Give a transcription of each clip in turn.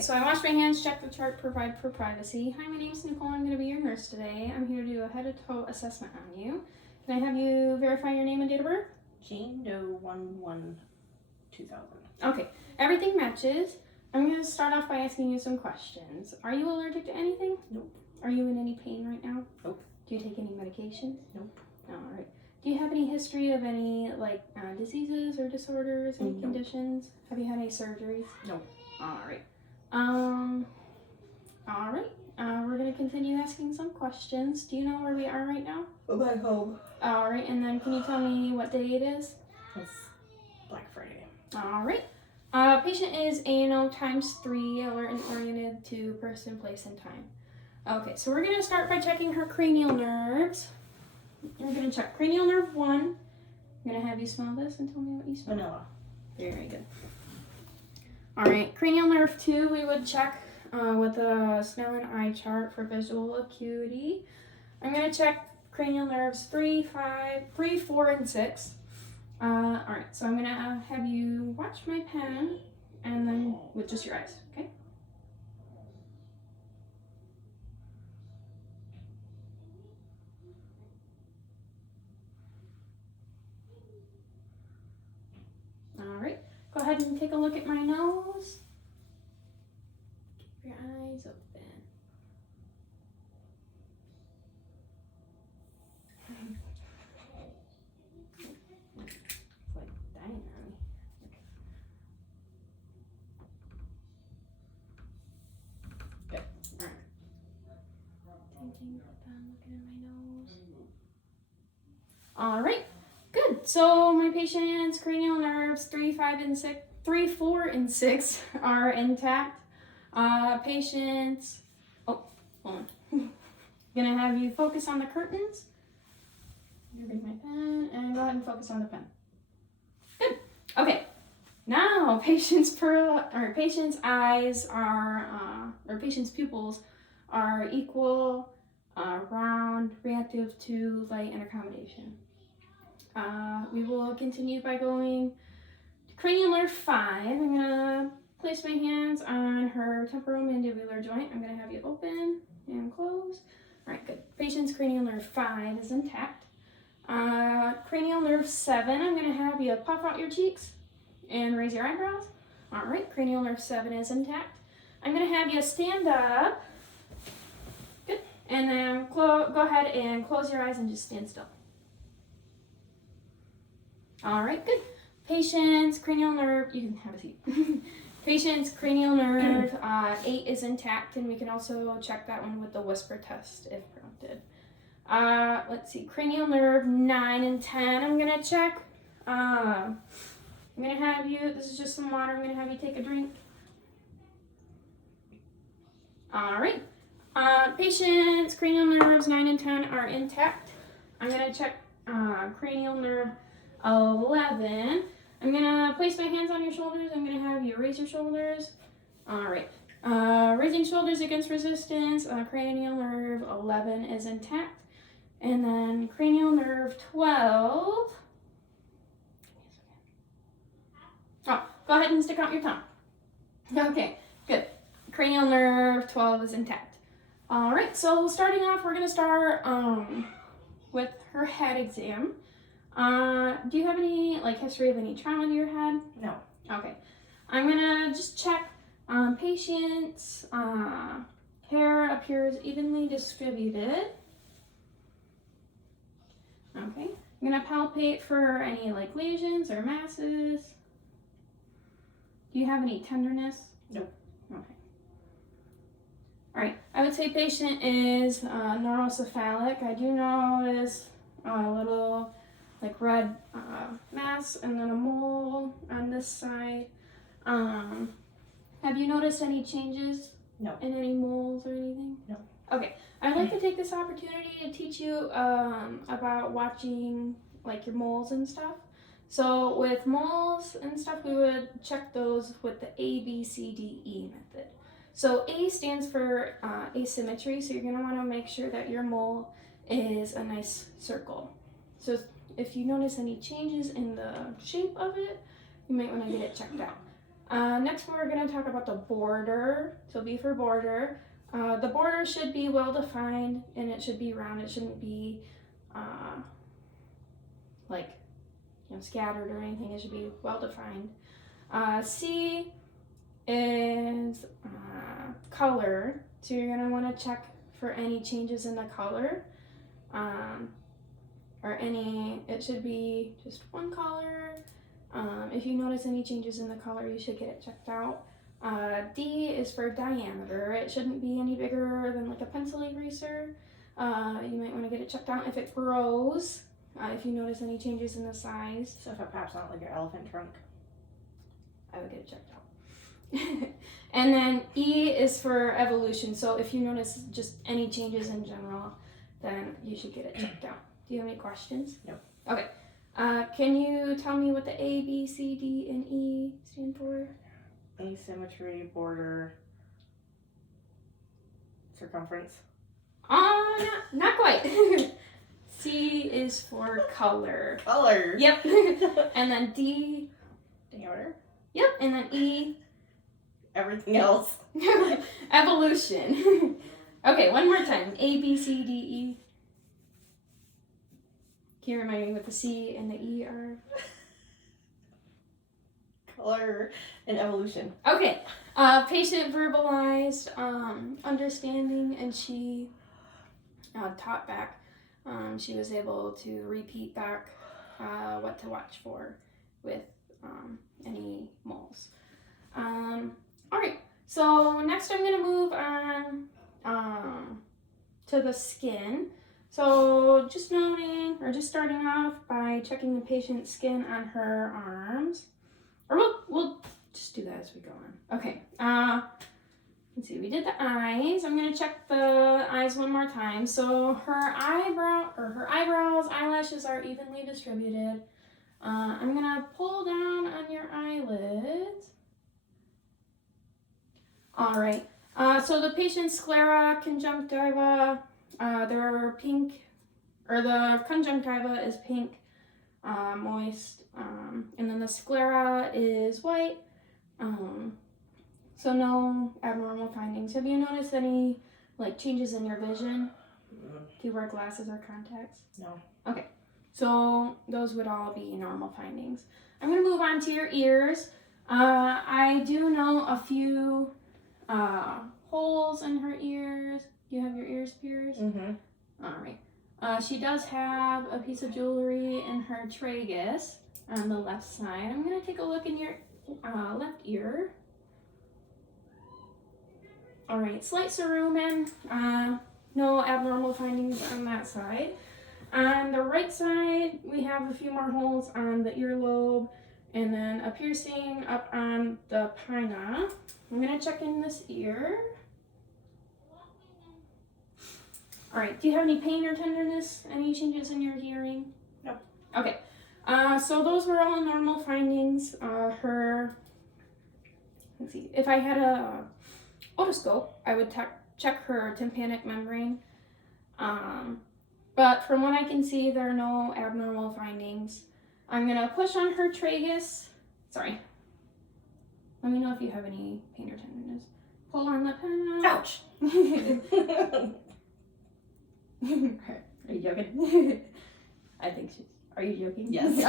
Okay, so I wash my hands, check the chart, provide for privacy. Hi, my name's Nicole. I'm going to be your nurse today. I'm here to do a head-to-toe assessment on you. Can I have you verify your name and date of birth? Jane Doe 1/1/2000. Okay, everything matches. I'm going to start off by asking you some questions. Are you allergic to anything? Nope. Are you in any pain right now? Nope. Do you take any medication? Nope. All right. Do you have any history of any diseases or disorders, any Nope. conditions? Have you had any surgeries? Nope. All right. All right. We're gonna continue asking some questions. Do you know where we are right now? Back home. All right. And then can you tell me what day it is? It's Black Friday. All right. Patient is ANO ×3, alert and oriented to person, place, and time. Okay. So we're gonna start by checking her cranial nerves. We're gonna check cranial nerve 1. I'm gonna have you smell this and tell me what you smell. Vanilla. Very good. All right, cranial nerve 2, we would check with a smell and eye chart for visual acuity. I'm going to check cranial nerves 3, 4, and 6. All right, so I'm going to have you watch my pen and then with just your eyes, okay? All right. Go ahead and take a look at my nose. Keep your eyes open. It's like dying on me. Okay. Good. All right. Same thing. Done looking at my nose. All right. Good. So my patient's cranial nerves 3, 4, and 6 are intact. Patients. Oh, hold on. Gonna have you focus on the curtains. Bring my pen and go ahead and focus on the pen. Good. Okay. Now patient's eyes are patient's pupils are equal, round, reactive to light and accommodation. We will continue by going to cranial nerve 5. I'm going to place my hands on her temporomandibular joint. I'm going to have you open and close. All right, good. Patient's cranial nerve 5 is intact. Cranial nerve 7, I'm going to have you puff out your cheeks and raise your eyebrows. All right, cranial nerve 7 is intact. I'm going to have you stand up. Good. And then go ahead and close your eyes and just stand still. All right, good. Patient's cranial nerve, you can have a seat. Patient's cranial nerve 8 is intact, and we can also check that one with the whisper test if prompted. Let's see, cranial nerve 9 and 10, I'm gonna check. I'm gonna have you, this is just some water, I'm gonna have you take a drink. All right, patient's cranial nerves 9 and 10 are intact. I'm gonna check cranial nerve 11. I'm gonna place my hands on your shoulders. I'm gonna have you raise your shoulders. All right. Raising shoulders against resistance. Cranial nerve 11 is intact. And then cranial nerve 12. Oh, go ahead and stick out your tongue. Okay, good. Cranial nerve 12 is intact. All right, so starting off, we're gonna start with her head exam. Do you have any history of any trauma to your head? No. Okay. I'm gonna just check patient's hair appears evenly distributed. Okay. I'm gonna palpate for any lesions or masses. Do you have any tenderness? No. Okay. All right. I would say patient is neurocephalic. I do notice a little red mass and then a mole on this side. Have you noticed any changes? No. In any moles or anything? No. Okay. I'd like to take this opportunity to teach you about watching your moles and stuff. So with moles and stuff, we would check those with the ABCDE method. So A stands for asymmetry, so you're going to want to make sure that your mole is a nice circle. So if you notice any changes in the shape of it, you might want to get it checked out. Next, we're going to talk about the border. So B for border. The border should be well defined and it should be round. It shouldn't be scattered or anything. It should be well defined. C is color. So you're going to want to check for any changes in the color. It should be just one color. If you notice any changes in the color, you should get it checked out. D is for diameter. It shouldn't be any bigger than like a pencil eraser. You might want to get it checked out. If it grows, if you notice any changes in the size. So if it pops out like an elephant trunk, I would get it checked out. And then E is for evolution. So if you notice just any changes in general, then you should get it checked out. Do you have any questions? No. Okay. Can you tell me what the A, B, C, D, and E stand for? asymmetry, border, circumference. Not quite. C is for color. Color. Yep. And then D. Diameter. Yep. And then E. Everything else. Evolution. Okay, one more time. A, B, C, D, E. Can you remind me what the C and the E are? Color and evolution. Okay. Patient verbalized understanding, and she taught back. She was able to repeat back what to watch for with any moles. All right. So next, I'm going to move on to the skin. So just starting off by checking the patient's skin on her arms. Or we'll just do that as we go on. Okay. Let's see. We did the eyes. I'm gonna check the eyes one more time. So her eyebrows, eyelashes are evenly distributed. I'm gonna pull down on your eyelids. All right. So the patient's sclera, conjunctiva, they're pink, or the conjunctiva is pink, moist, and then the sclera is white. So no abnormal findings. Have you noticed any changes in your vision? Do you wear glasses or contacts? No. Okay. So those would all be normal findings. I'm going to move on to your ears. I do know a few holes in her ears. Do you have your ears pierced? Mm-hmm. All right. She does have a piece of jewelry in her tragus on the left side. I'm going to take a look in your left ear. All right. Slight cerumen. No abnormal findings on that side. On the right side, we have a few more holes on the earlobe and then a piercing up on the pinna. I'm going to check in this ear. All right, do you have any pain or tenderness? Any changes in your hearing? No. Okay, so those were all normal findings. Let's see, if I had a otoscope, I would check her tympanic membrane. But from what I can see, there are no abnormal findings. I'm gonna push on her tragus. Sorry. Let me know if you have any pain or tenderness. Pull on the pen. Ouch! Are you joking? I think she's. Are you joking? Yes.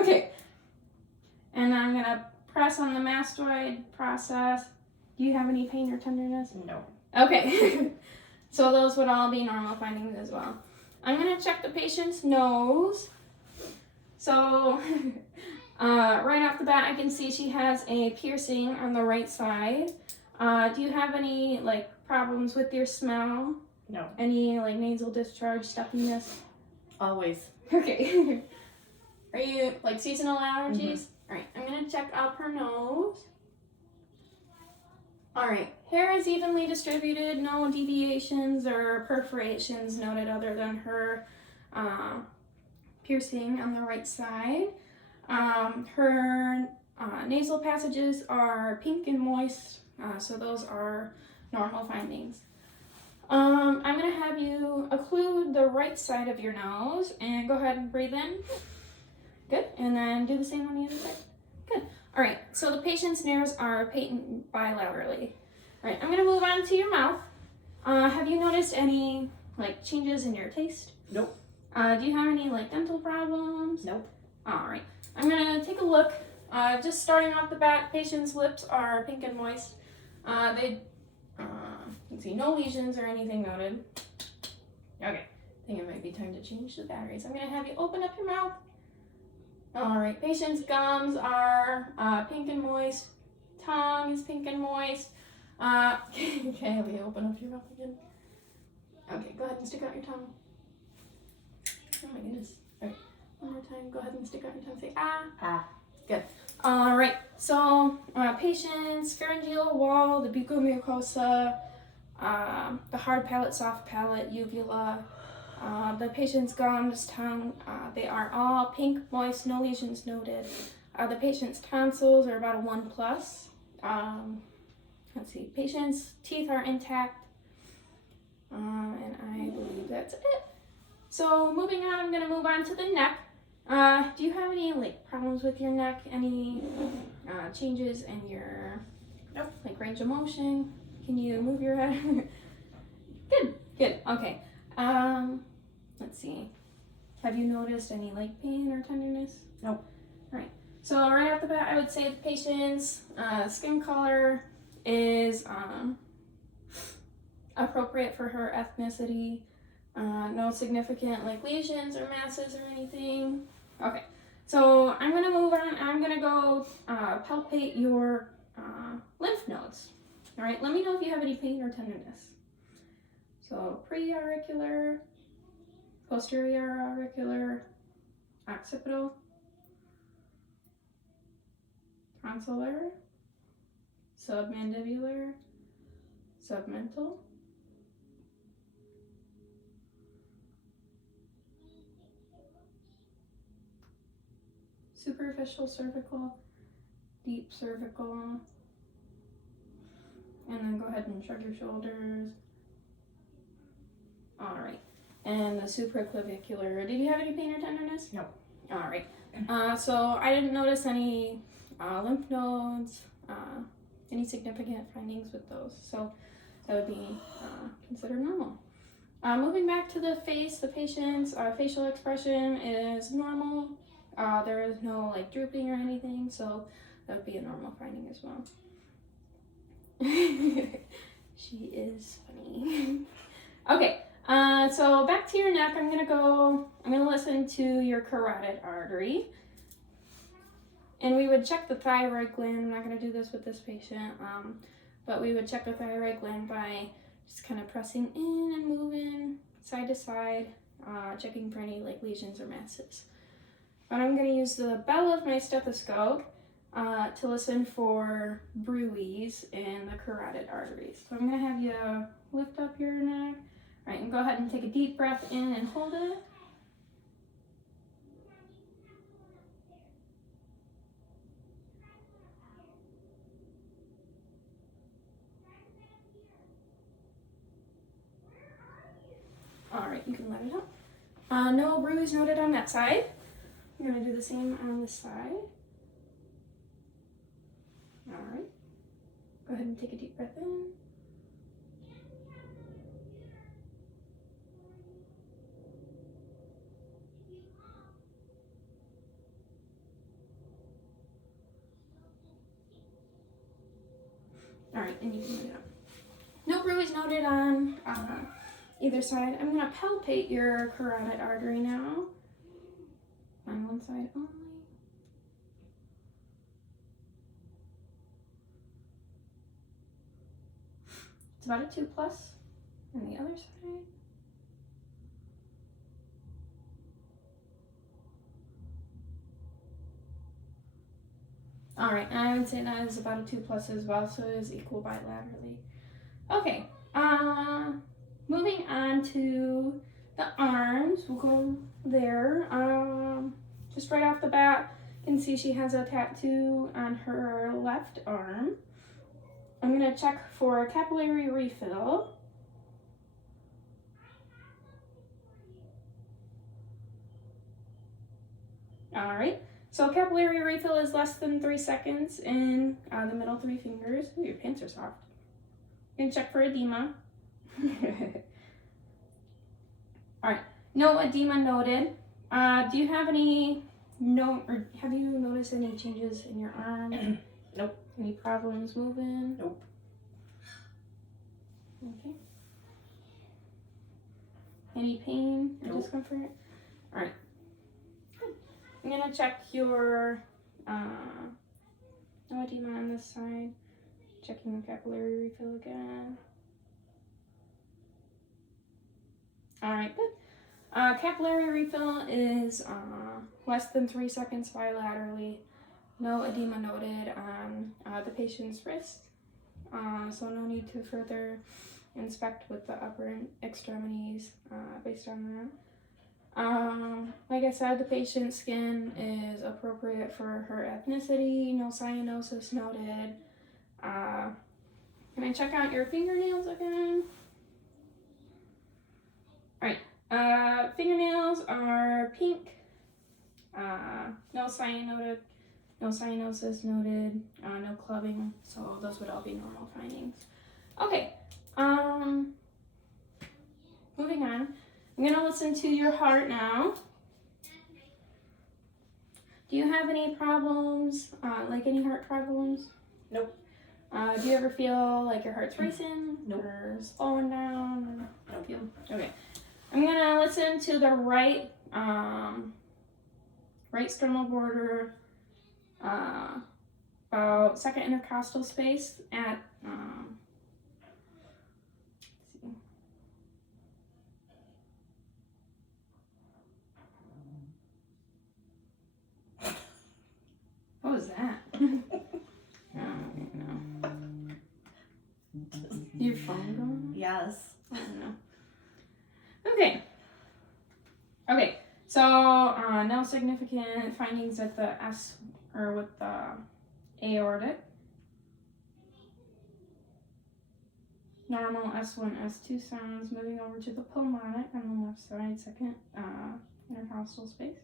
Okay. And I'm gonna press on the mastoid process. Do you have any pain or tenderness? No. Okay. So those would all be normal findings as well. I'm gonna check the patient's nose. So right off the bat, I can see she has a piercing on the right side. Do you have any problems with your smell? No. Any nasal discharge, stuffiness? Always. Okay. Are you seasonal allergies? Mm-hmm. All right. I'm gonna check up her nose. All right. Hair is evenly distributed. No deviations or perforations noted other than her piercing on the right side. Her nasal passages are pink and moist, so those are normal findings. I'm going to have you occlude the right side of your nose and go ahead and breathe in. Good. And then do the same on the other side. Good. All right, so the patient's nerves are patent bilaterally. All right, I'm gonna move on to your mouth. Have you noticed any like changes in your taste? Nope. Do you have any like dental problems? Nope. All right, I'm gonna take a look. Just starting off the bat, patient's lips are pink and moist. You can see no lesions or anything noted. Okay, I think it might be time to change the batteries. I'm gonna have you open up your mouth. All right, patient's gums are pink and moist. Tongue is pink and moist. Okay, have you open up your mouth again? Okay, go ahead and stick out your tongue. Oh my goodness. All right, one more time. Go ahead and stick out your tongue. Say ah. Ah. Good. All right. So, patient's pharyngeal wall, the buccal mucosa, the hard palate, soft palate, uvula, the patient's gums, tongue, they are all pink, moist, no lesions noted. The patient's tonsils are about a 1+. Let's see. Patient's teeth are intact, and I believe that's it. So, moving on, I'm going to move on to the neck. Do you have any like problems with your neck? Any changes in your like range of motion? Can you move your head? Good. Okay. Let's see. Have you noticed any like pain or tenderness? Nope. Right. So right off the bat, I would say the patient's skin color is appropriate for her ethnicity. No significant like lesions or masses or anything. Okay, so I'm gonna move on. I'm gonna go palpate your lymph nodes. All right, let me know if you have any pain or tenderness. So pre-auricular, posterior auricular, occipital, tonsillar, submandibular, submental, superficial cervical, deep cervical, and then go ahead and shrug your shoulders. All right, and the supraclavicular. Did you have any pain or tenderness? No. All right. So I didn't notice any lymph nodes, any significant findings with those. So that would be considered normal. Moving back to the face, the patient's facial expression is normal. There is no like drooping or anything, so that would be a normal finding as well. She is funny. Okay, so back to your neck, I'm gonna listen to your carotid artery. And we would check the thyroid gland. I'm not gonna do this with this patient, but we would check the thyroid gland by just kind of pressing in and moving side to side, checking for any like lesions or masses. But I'm going to use the bell of my stethoscope to listen for bruits in the carotid arteries. So I'm going to have you lift up your neck. All right, and go ahead and take a deep breath in and hold it. All right, you can let it out. No bruise noted on that side. I'm going to do the same on this side. All right. Go ahead and take a deep breath in. All right, and you can let it out. No bruise noted on either side. I'm going to palpate your carotid artery now. On one side only. It's about a 2+. On the other side. All right, and I would say that is about a 2+ as well, so it is equal bilaterally. Okay, moving on to the arms. We'll go there. Just right off the bat, you can see she has a tattoo on her left arm. I'm going to check for capillary refill. All right, So capillary refill is less than 3 seconds in the middle 3 fingers. Ooh, your pants are soft. You can check for edema. All right, no edema noted. Do you have any or have you noticed any changes in your arm? Nope. Any problems moving? Nope. Okay. Any pain or Nope. discomfort? All right. Good. I'm gonna check your no edema on this side. Checking the capillary refill again. All right, good. Capillary refill is less than 3 seconds bilaterally. No edema noted on the patient's wrist, so no need to further inspect with the upper extremities based on that. Like I said, the patient's skin is appropriate for her ethnicity. No cyanosis noted. Can I check out your fingernails again? All right. Fingernails are pink. No cyanosis noted. No clubbing. So those would all be normal findings. Okay. Moving on. I'm gonna listen to your heart now. Do you have any problems? Like any heart problems? Nope. Do you ever feel like your heart's racing? Nope. Or slowing down? Nope. Okay. I'm gonna listen to the right sternal border, about second intercostal space at let's see. What was that? No. Your phone going? Yes. I don't know. Okay, so no significant findings at the S or with the aortic. Normal S1, S2 sounds. Moving over to the pulmonic on the left side, second intercostal space.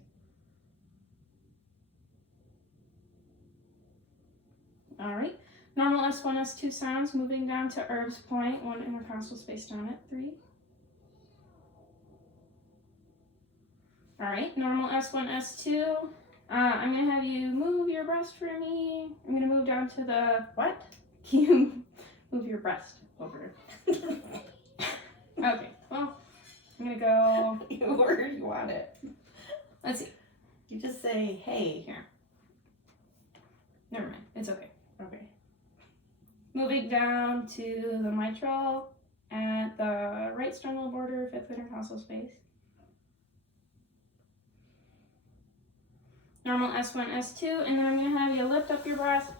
All right, normal S1, S2 sounds. Moving down to Erb's point, 1 intercostal space down at 3. All right, normal S1, S2. I'm gonna have you move your breast for me. I'm gonna move down to the, What? you move your breast over. Okay, well, I'm gonna go, Where you want it? let's see. You just say, hey. Here. Never mind, it's okay. Okay. Moving down to the mitral at the right sternal border, 5th intercostal space. Normal S1, S2, and then I'm gonna have you lift up your breast.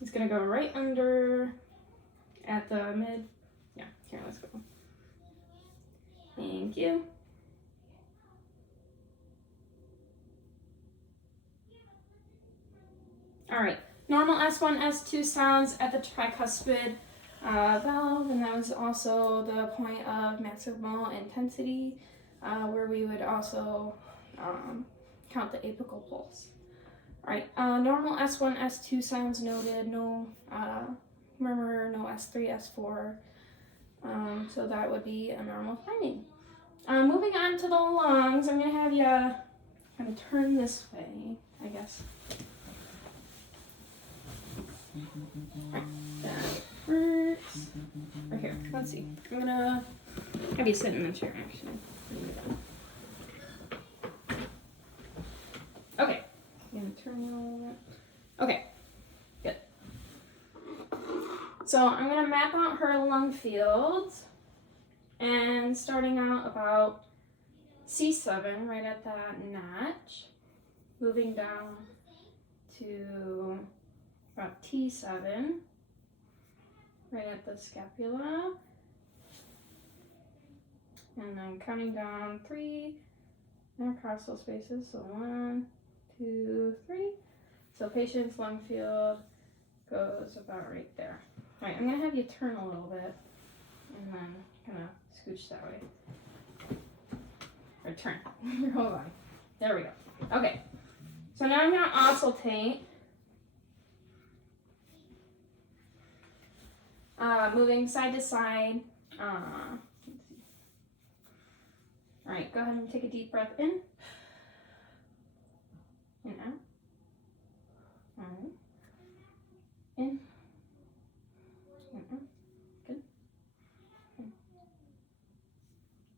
It's gonna go right under at the mid. Yeah, here, let's go. Thank you. All right, normal S1, S2 sounds at the tricuspid valve, and that was also the point of maximal intensity, where we would also count the apical pulse. All right, normal S1, S2 sounds noted, no murmur, no S3, S4, so that would be a normal finding. Moving on to the lungs, I'm gonna have you kind of turn this way, I guess. Right, that works. Right here, let's see. I'm gonna have you sit in the chair, actually. Okay, I'm gonna turn you a little bit. Okay, good. So I'm gonna map out her lung fields, and starting out about C7, right at that notch, moving down to about T7, right at the scapula, and then counting down 3 intercostal spaces, so 1, 2, 3. So patient's lung field goes about right there. All right, I'm gonna have you turn a little bit, and then kind of scooch that way. Or turn your whole body. There we go. Okay. So now I'm going to auscultate. Moving side to side. Let's see. All right, go ahead and take a deep breath in. And out. All right. In. And out. Good. In.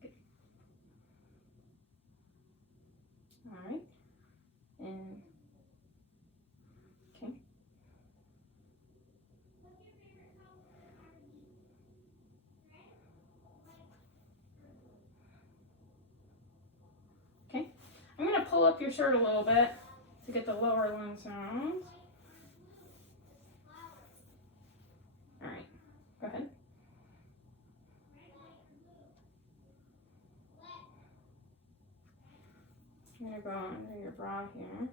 Good. All right. And okay. Okay. I'm going to pull up your shirt a little bit to get the lower lung sounds. All right. Go ahead. I'm going to go under your bra here.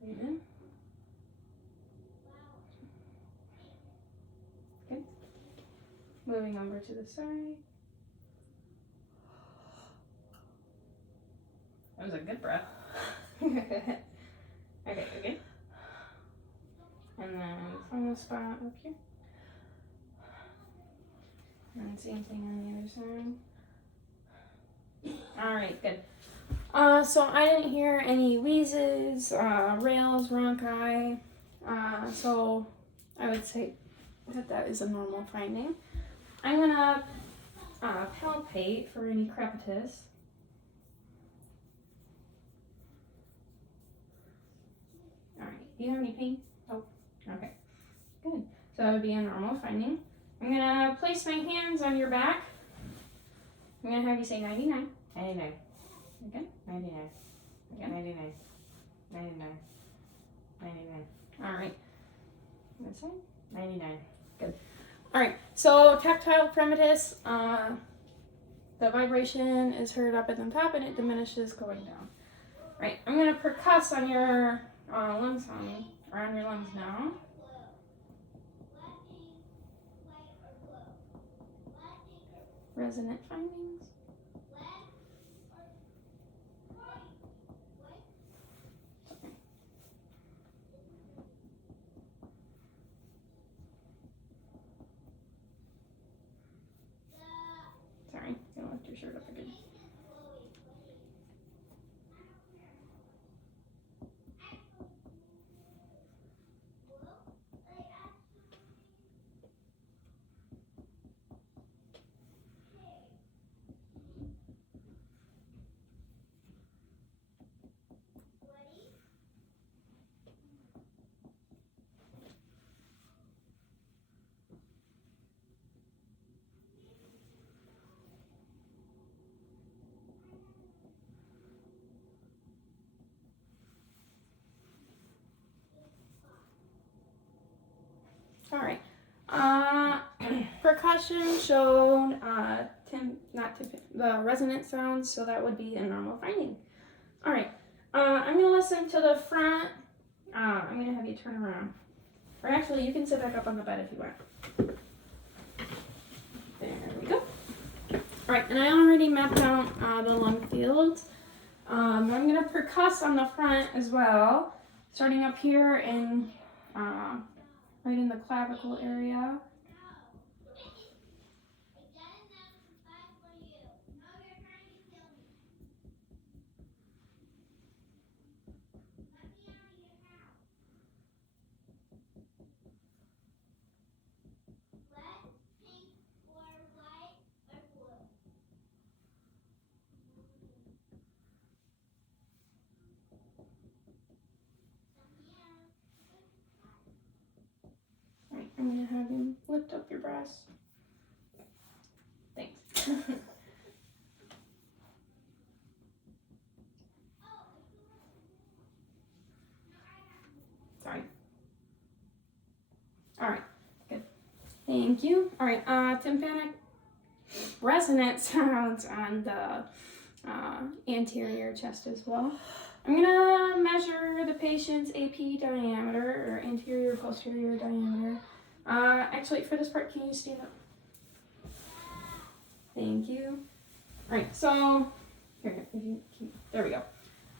Breathe in. Good. Moving over to the side. That was a good breath. Okay, okay. And then final spot up here. And same thing on the other side. Alright, good. So I didn't hear any wheezes, rales, rhonchi. So I would say that is a normal finding. I'm gonna palpate for any crepitus. Alright, do you have any pain? Nope. Okay, good. So that would be a normal finding. I'm gonna place my hands on your back. I'm gonna have you say 99. 99. Okay. 99. Okay. 99. 99. 99. Alright. This side? 99. Good. Alright, so tactile primitus, the vibration is heard up at the top and it diminishes going down. Right, I'm going to percuss on your lung sound, or on your lungs now. Resonant findings. Sorry, gonna lift your shirt up again. All right. Percussion showed the resonant sounds, so that would be a normal finding. All right. I'm gonna listen to the front. I'm gonna have you turn around, or actually, you can sit back up on the bed if you want. There we go. All right, and I already mapped out the lung fields. I'm gonna percuss on the front as well, starting up here in right in the clavicle area. Alright, I'm gonna have you lift up your breast. Thanks. Sorry. Alright, good. Thank you. Alright, tympanic resonant sounds on the anterior chest as well. I'm gonna measure the patient's AP diameter, or anterior posterior diameter. Actually, for this part, can you stand up? Thank you. Alright, so here, there we go.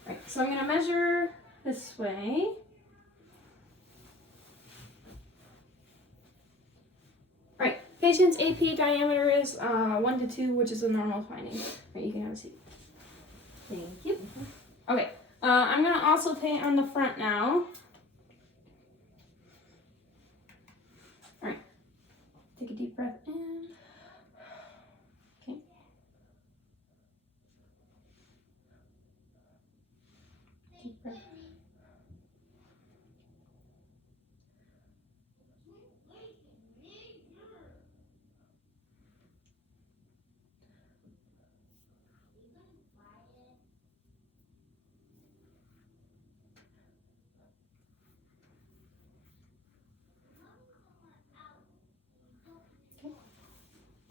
Alright, so I'm gonna measure this way. Alright, patient's AP diameter is 1 to 2, which is a normal finding. Alright, you can have a seat. Thank you. Okay, I'm gonna also paint on the front now. Alright, take a deep breath in. Okay. Deep breath.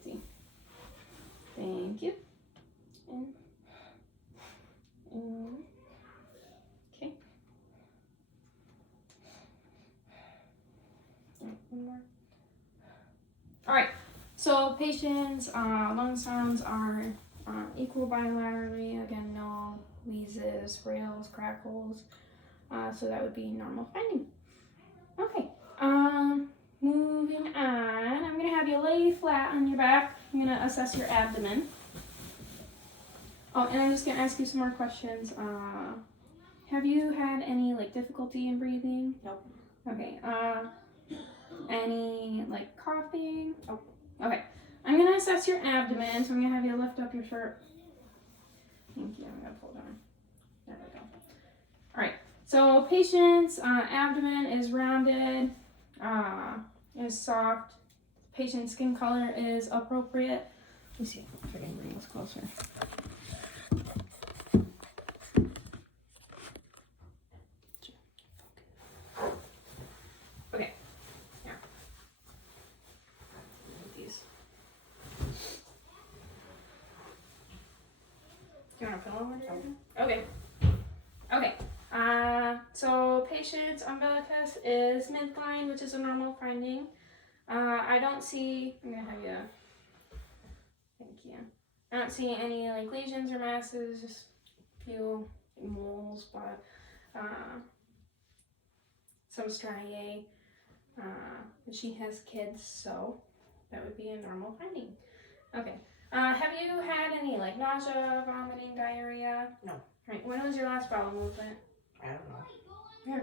See. Thank you. And okay. One more. All right. So patients' lung sounds are equal bilaterally. Again, no wheezes, rails, crackles. So that would be normal finding. Okay. Moving on. I'm gonna have you lay flat on your back. I'm gonna assess your abdomen. Oh, and I'm just gonna ask you some more questions. Have you had any like difficulty in breathing? Nope. Okay. Any like coughing? Nope. Okay. I'm gonna assess your abdomen, so I'm gonna have you lift up your shirt. Thank you. I'm gonna pull down. There we go. All right. So patient's abdomen is rounded, is soft. Patient's skin color is appropriate. Let me see if I can bring this closer. Okay. Here. These. Do you want a pillow or something? Okay. Okay. So patient's umbilicus is midline, which is a normal finding. I don't see. I'm gonna have you. Thank you. I don't see any like lesions or masses, just a few moles, but some striae. She has kids, so that would be a normal finding. Okay. Have you had any like nausea, vomiting, diarrhea? No. Right. When was your last bowel movement? I don't know.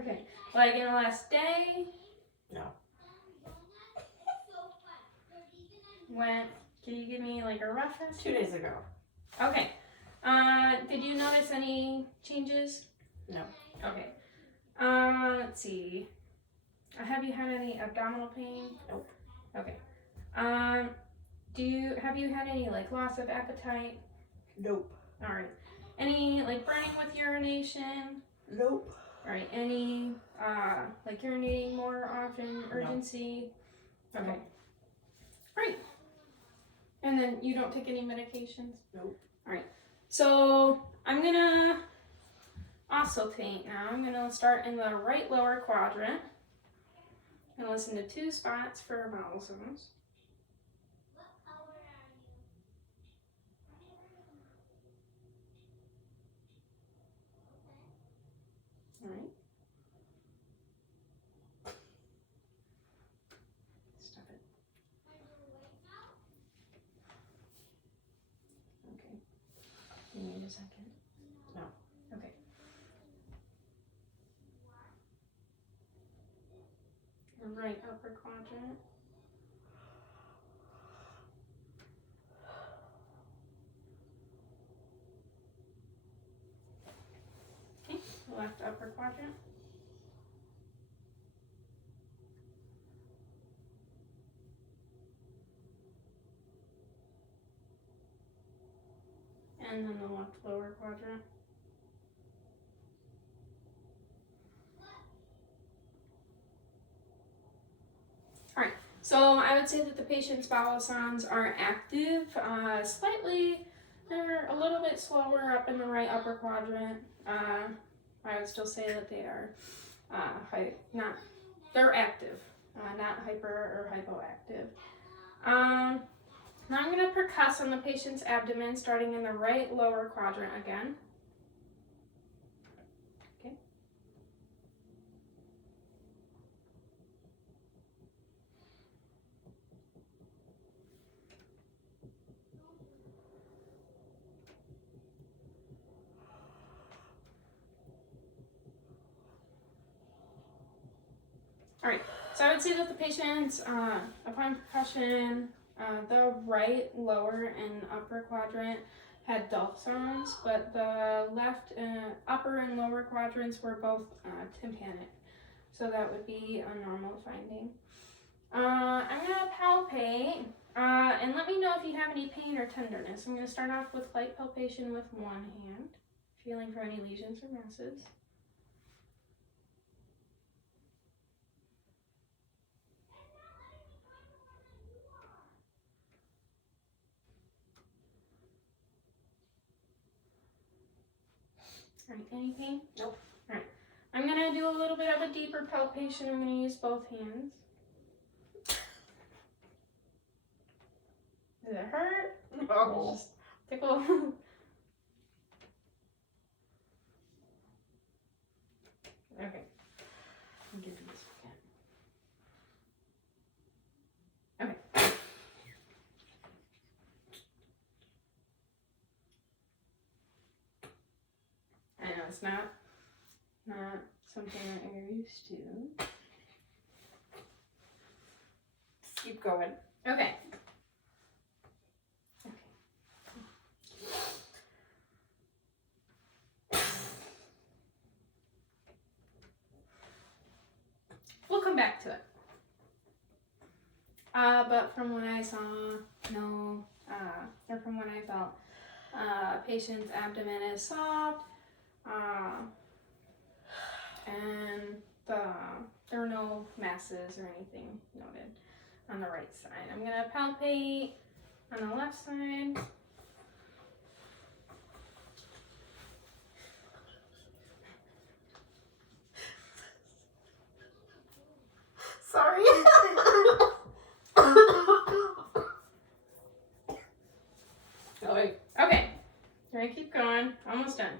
Okay. Like in the last day? No. When? Can you give me like a rough estimate? 2 days ago. Okay. Did you notice any changes? No. Okay. Let's see. Have you had any abdominal pain? Nope. Okay. Have you had any like loss of appetite? Nope. All right. Any like burning with urination? Nope. All right. Any like urinating more often? Urgency? No. Okay. Great. And then you don't take any medications? Nope. All right. So I'm gonna oscillate now. I'm gonna start in the right lower quadrant and listen to 2 spots for vowel sounds. All right. Stop it. Okay. You need a second? No. Okay. Right upper quadrant. Okay. Left upper quadrant. And then the left lower quadrant. All right, so I would say that the patient's bowel sounds are active, they're a little bit slower up in the right upper quadrant. I would still say that they are they're active, not hyper or hypoactive. Now I'm going to percuss on the patient's abdomen, starting in the right lower quadrant again. Okay. All right, so I would say that the patient's, upon percussion, the right lower and upper quadrant had dull sounds, but the left upper and lower quadrants were both tympanic. So that would be a normal finding. I'm going to palpate, and let me know if you have any pain or tenderness. I'm going to start off with light palpation with one hand, feeling for any lesions or masses. All right, any pain? Nope. All right, I'm going to do a little bit of a deeper palpation. I'm going to use both hands. Does it hurt? No. Just tickle. Okay. I'll give you this again. Okay. I know it's not something that you're used to. Just keep going. Okay. We'll come back to it. But from what I saw, or from what I felt, patient's abdomen is soft, and there are no masses or anything noted on the right side. I'm gonna palpate on the left side. Sorry. Okay, we're gonna keep going. Almost done.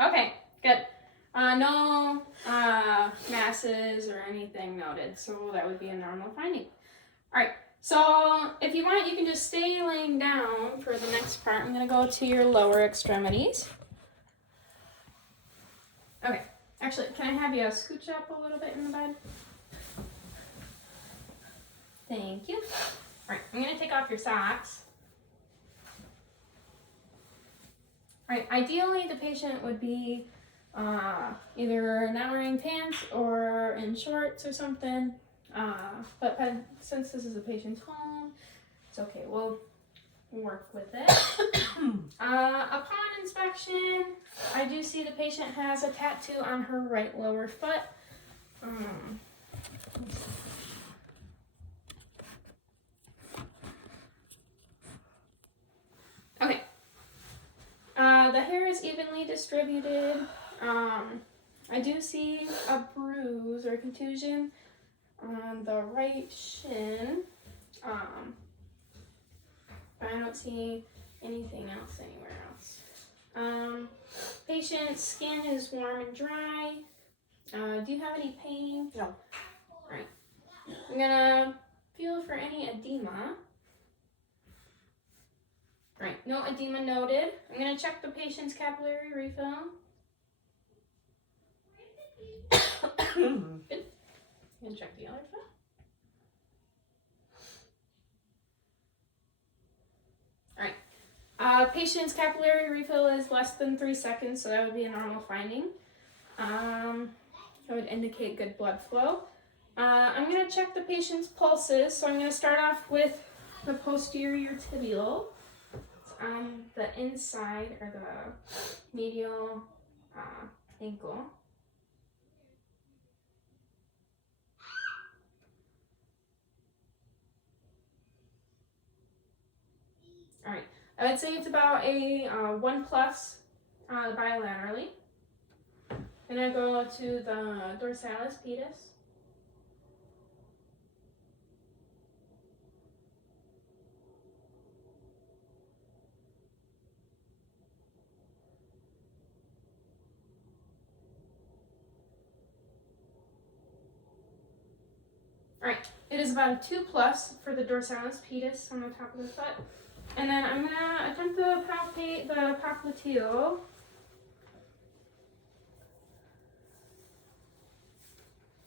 Okay, good. No masses or anything noted, so that would be a normal finding. All right, so if you want, you can just stay laying down for the next part. I'm gonna go to your lower extremities. Okay, actually, can I have you scooch up a little bit in the bed? Thank you. All right, I'm gonna take off your socks. All right, ideally the patient would be either not wearing pants or in shorts or something, but since this is a patient's home, it's okay, we'll work with it. Upon inspection, I do see the patient has a tattoo on her right lower foot. Okay. The hair is evenly distributed. I do see a bruise or contusion on the right shin. But I don't see anything else anywhere else. Patient's skin is warm and dry. Do you have any pain? No. Right. I'm gonna feel for any edema. Right, no edema noted. I'm gonna check the patient's capillary refill. Good. I'm gonna check the other foot. All right. Patient's capillary refill is less than 3 seconds, so that would be a normal finding. That would indicate good blood flow. I'm gonna check the patient's pulses, so I'm gonna start off with the posterior tibial. On the inside or the medial ankle. All right, I would say it's about a 1+ bilaterally. Then I go to the dorsalis pedis. All right, it is about a 2+ for the dorsalis pedis on the top of the foot. And then I'm gonna attempt to palpate the popliteal.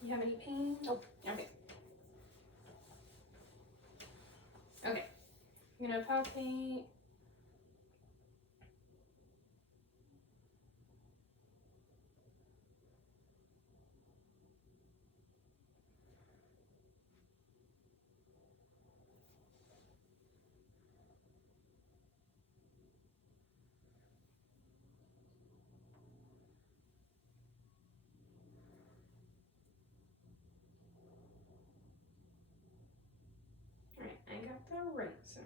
You have any pain? Nope. Okay. Okay. I'm gonna palpate. Alright, I got the right side.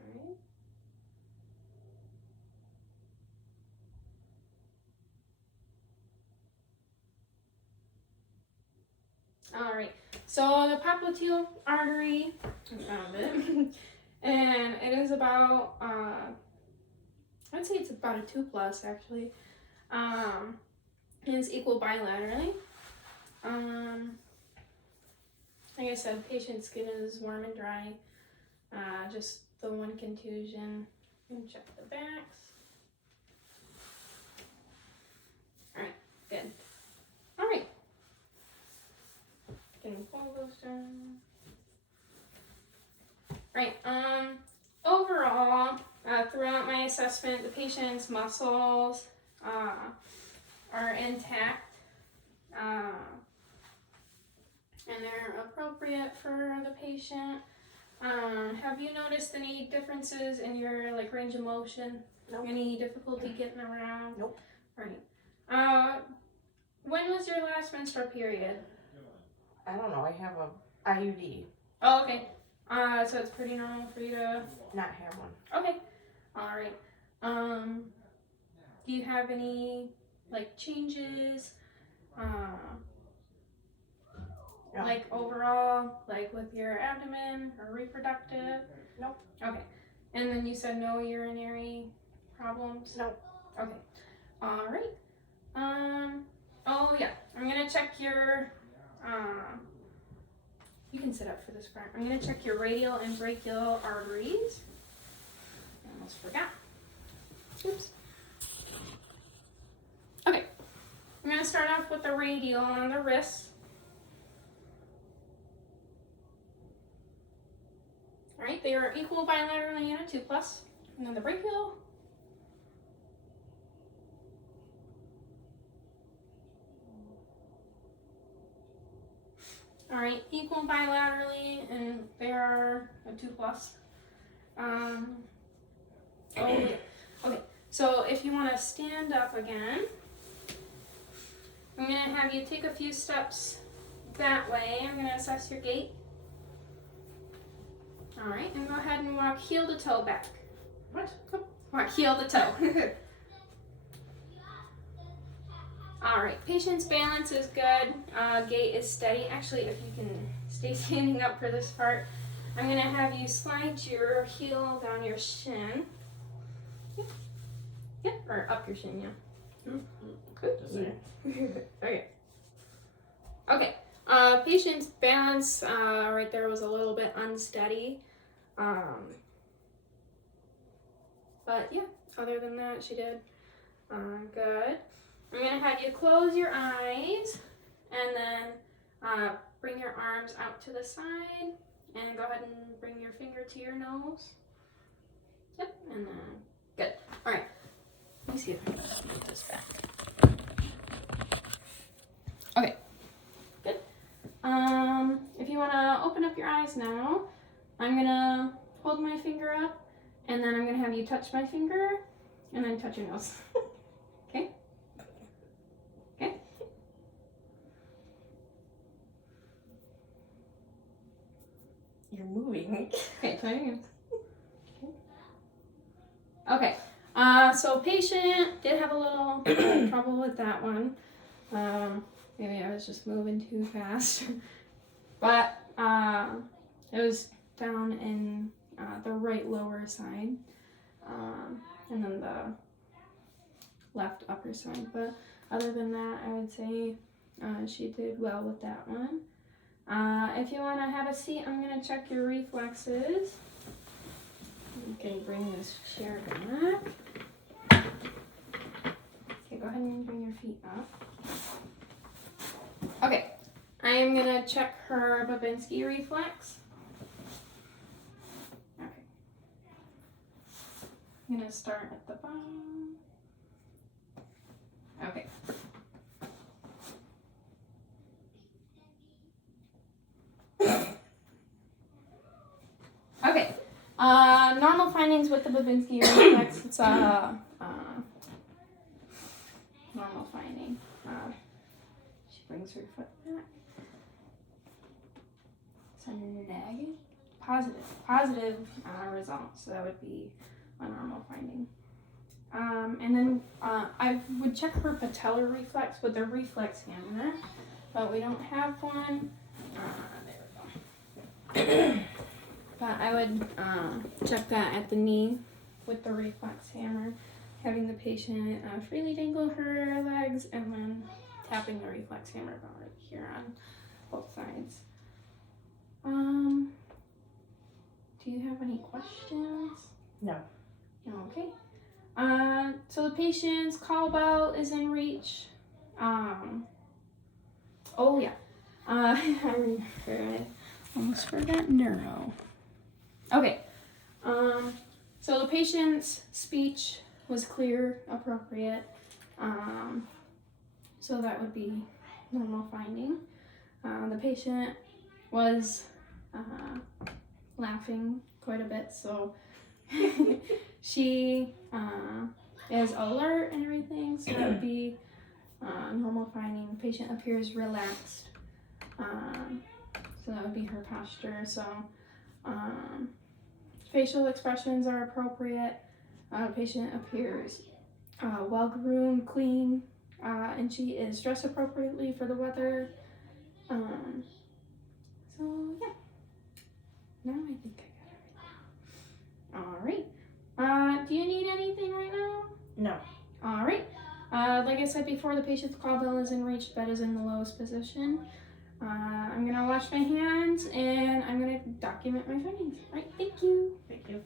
Alright, so the popliteal artery, I found it, and it is about, I'd say it's about a 2+ actually. And it's equal bilaterally. Like I said, patient's skin is warm and dry. Just the one contusion. And check the backs. Alright, good. Alright. Can pull those down. Right, overall, throughout my assessment, the patient's muscles are intact. And they're appropriate for the patient. Have you noticed any differences in your range of motion? Nope. Any difficulty getting around? Nope. Right. When was your last menstrual period? I don't know. I have a IUD. Oh, okay. So it's pretty normal for you to Not have one. Okay. All right. Do you have any changes? No. Overall, with your abdomen or reproductive? Nope. Okay. And then you said no urinary problems? Nope. Okay. All right. Oh yeah. I'm gonna check your. You can sit up for this part. I'm gonna check your radial and brachial arteries. I almost forgot. Oops. Okay. I'm gonna start off with the radial on the wrist. Alright, they are equal bilaterally in a 2+. And then the brachial. Alright, equal bilaterally, and they are a 2+. Okay, so if you want to stand up again, I'm going to have you take a few steps that way. I'm going to assess your gait. Alright, and go ahead and walk heel to toe back. What? Walk heel to toe. Alright, patient's balance is good. Gait is steady. Actually, if you can stay standing up for this part, I'm going to have you slide your heel down your shin. Yep. Yep, or up your shin, yeah. Good. Okay. Okay. Patient's balance right there was a little bit unsteady. But yeah, other than that, she did good. I'm going to have you close your eyes and then bring your arms out to the side and go ahead and bring your finger to your nose. Yep, and then good. All right. Let me see if I can just move this back. Okay, good. If you want to open up your eyes now, I'm going to hold my finger up and then I'm going to have you touch my finger and then touch your nose. Okay? Okay? You're moving. Okay, try again. Okay, so patient did have a little trouble with that one. Maybe I was just moving too fast. But it was down in the right lower side. And then the left upper side. But other than that, I would say she did well with that one. If you want to have a seat, I'm going to check your reflexes. You can bring this chair back. Okay, go ahead and bring your feet up. Okay, I am going to check her Babinski reflex. Okay. I'm going to start at the bottom. Okay. Okay. Normal findings with the Babinski reflex. It's normal finding. She brings her foot back. It's a negative. Positive result. So that would be a normal finding. And then I would check her patellar reflex with the reflex hammer, but we don't have one. There we go. But I would check that at the knee with the reflex hammer, having the patient freely dangle her legs and then tapping the reflex hammer about right here on both sides. Do you have any questions? No. No, okay. So the patient's call bell is in reach. Oh yeah. I almost forgot neuro. Okay. So the patient's speech was clear, appropriate. So that would be normal finding. The patient was laughing quite a bit, so she is alert and everything, so that would be normal finding. The patient appears relaxed, so that would be her posture. So facial expressions are appropriate. Patient appears well-groomed, clean, and she is dressed appropriately for the weather. So yeah, now I think I got everything. All right. Do you need anything right now? No. All right. Like I said before, the patient's call bell is in reach. Bed is in the lowest position. I'm gonna wash my hands and I'm gonna document my findings. All right. Thank you. Thank you.